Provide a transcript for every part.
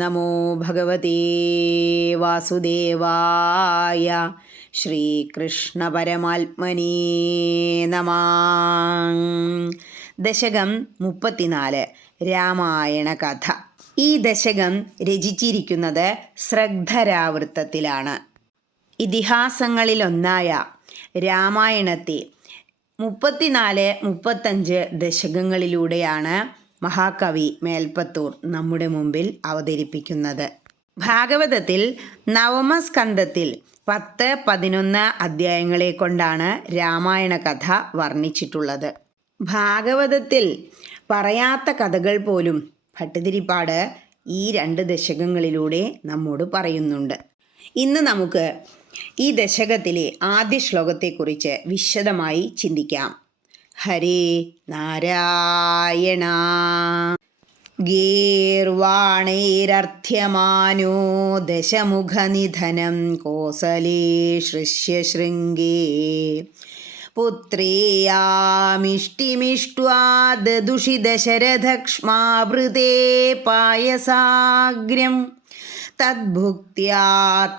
നമോ ഭഗവതേ വാസുദേവായ ശ്രീകൃഷ്ണ പരമാത്മനേ നമ ദശകം മുപ്പത്തിനാല് രാമായണ കഥ. ഈ ദശകം രചിച്ചിരിക്കുന്നത് ശ്രദ്ധരാവൃത്തത്തിലാണ്. ഇതിഹാസങ്ങളിലൊന്നായ രാമായണത്തെ മുപ്പത്തിനാല് മുപ്പത്തഞ്ച് ദശകങ്ങളിലൂടെയാണ് മഹാകവി മേൽപ്പത്തൂർ നമ്മുടെ മുമ്പിൽ അവതരിപ്പിക്കുന്നത്. ഭാഗവതത്തിൽ നവമസ്കന്ധത്തിൽ പത്ത് പതിനൊന്ന് അധ്യായങ്ങളെ കൊണ്ടാണ് രാമായണ കഥ വർണിച്ചിട്ടുള്ളത്. ഭാഗവതത്തിൽ പറയാത്ത കഥകൾ പോലും ഭട്ടതിരിപ്പാട് ഈ രണ്ട് ദശകങ്ങളിലൂടെ നമ്മോട് പറയുന്നുണ്ട്. ഇന്ന് നമുക്ക് ഈ ദശകത്തിലെ ആദ്യ ശ്ലോകത്തെക്കുറിച്ച് വിശദമായി ചിന്തിക്കാം. ഹരേ നാരായണ. ഗീർവാണൈരർത്ഥ്യമാനോ ദശമുഖനിധനം കോസലേ ശൃശ്യശൃംഗേ. പുത്രീയാമിഷ്ടിമിഷ്ട്വാ ദദുഷി ദശരഥക്ഷ്മാവൃതേ പായസാഗ്രം. തദ്ഭുക്ത്യാ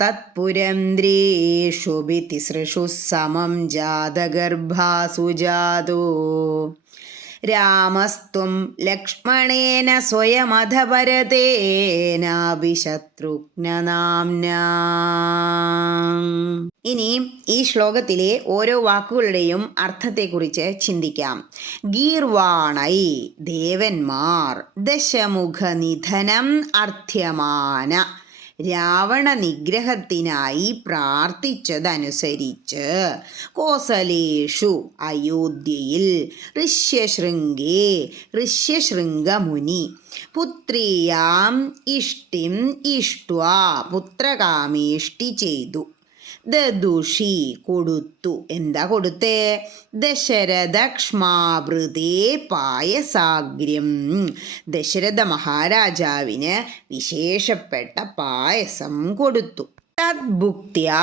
തത്പുരന്ദ്രേഷു തിസൃഷു സമം ജാതഗർഭാസു ജാതോ രാമസ്ത്വം ലക്ഷ്മണേന സ്വയമധപരതേനാഭിശത്രുഘ്നനാംന ഇനി ഈ ശ്ലോകത്തിലെ ഓരോ വാക്കുകളുടെയും അർത്ഥത്തെക്കുറിച്ച് ചിന്തിക്കാം. ഗീർവാണൈ ദേവന്മാർ ദശമുഖനിധനം അർത്ഥ്യമാന രാവണ നിഗ്രഹത്തിനായി പ്രാർത്ഥിച്ചതനുസരിച്ച് കോസലേഷു അയോധ്യയിൽ ഋഷ്യശൃംഗേ ഋഷ്യശൃംഗമുനി പുത്രിയാം ഇഷ്ടിം ഇഷ്ട്വാ പുത്രകാമേഷ്ടി ചെയ്തു. ദദുഷി കൊടുത്തു. എന്താ കൊടുത്തേ? ദശരഥക്ഷ്മാവൃതേ പായസാഗ്ര്യം. ദശരഥ മഹാരാജാവിന് വിശേഷപ്പെട്ട പായസം കൊടുത്തു. തദ്ഭുക്തിയ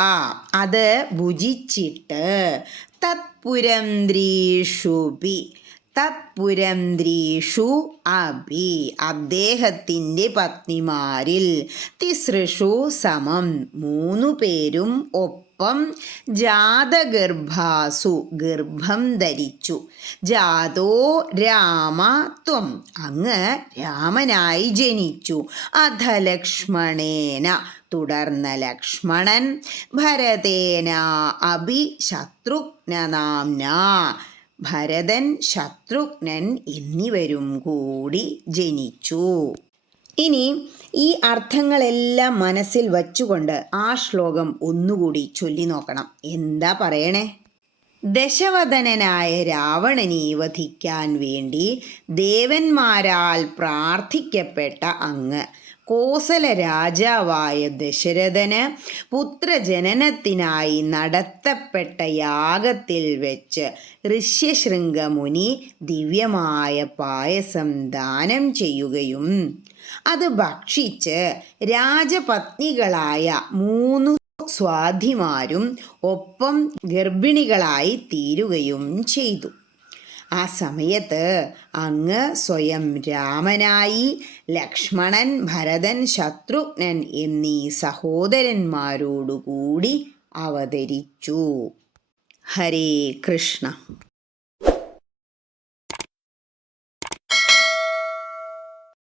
അത് ഭുജിച്ചിട്ട് തത്പുരന്ത്രീഷുപി തത്പുരന്ത്രീഷു അഭി അദ്ദേഹത്തിന്റെ പത്നിമാരിൽ തിസൃഷു സമം മൂന്നു പേരും ഒപ്പം ജാതഗർഭാസു ഗർഭം ധരിച്ചു. ജാതോ രാമ ത്വം. അങ്ങ് രാമനായി ജനിച്ചു. അധലക്ഷ്മണേന. തുടർന്ന് ലക്ഷ്മണൻ. ഭരതേന അഭി ശത്രുഘ്നനാംന. ഭരതൻ ശത്രുഘ്നൻ എന്നിവരും കൂടി ജനിച്ചു. ഇനി ഈ അർത്ഥങ്ങളെല്ലാം മനസ്സിൽ വച്ചുകൊണ്ട് ആ ശ്ലോകം ഒന്നുകൂടി ചൊല്ലി നോക്കണം. എന്താ പറയണേ? ദശവദനനായ രാവണനെ വധിക്കാൻ വേണ്ടി ദേവന്മാരാൽ പ്രാർത്ഥിക്കപ്പെട്ട അങ്ങ് കോസല രാജാവായ ദശരഥന് പുത്രജനനത്തിനായി നടത്തപ്പെട്ട യാഗത്തിൽ വെച്ച് ഋഷ്യശൃംഗമുനി ദിവ്യമായ പായസം ദാനം ചെയ്യുകയും അത് ഭക്ഷിച്ച് രാജപത്നികളായ മൂന്നു സ്വാധിമാരും ഒപ്പം ഗർഭിണികളായി തീരുകയും ചെയ്തു. ആ സമയത്ത് അങ്ങ് സ്വയം രാമനായി ലക്ഷ്മണൻ ഭരതൻ ശത്രുഘ്നൻ എന്നീ സഹോദരന്മാരോടുകൂടി അവതരിച്ചു. ഹരേ കൃഷ്ണ.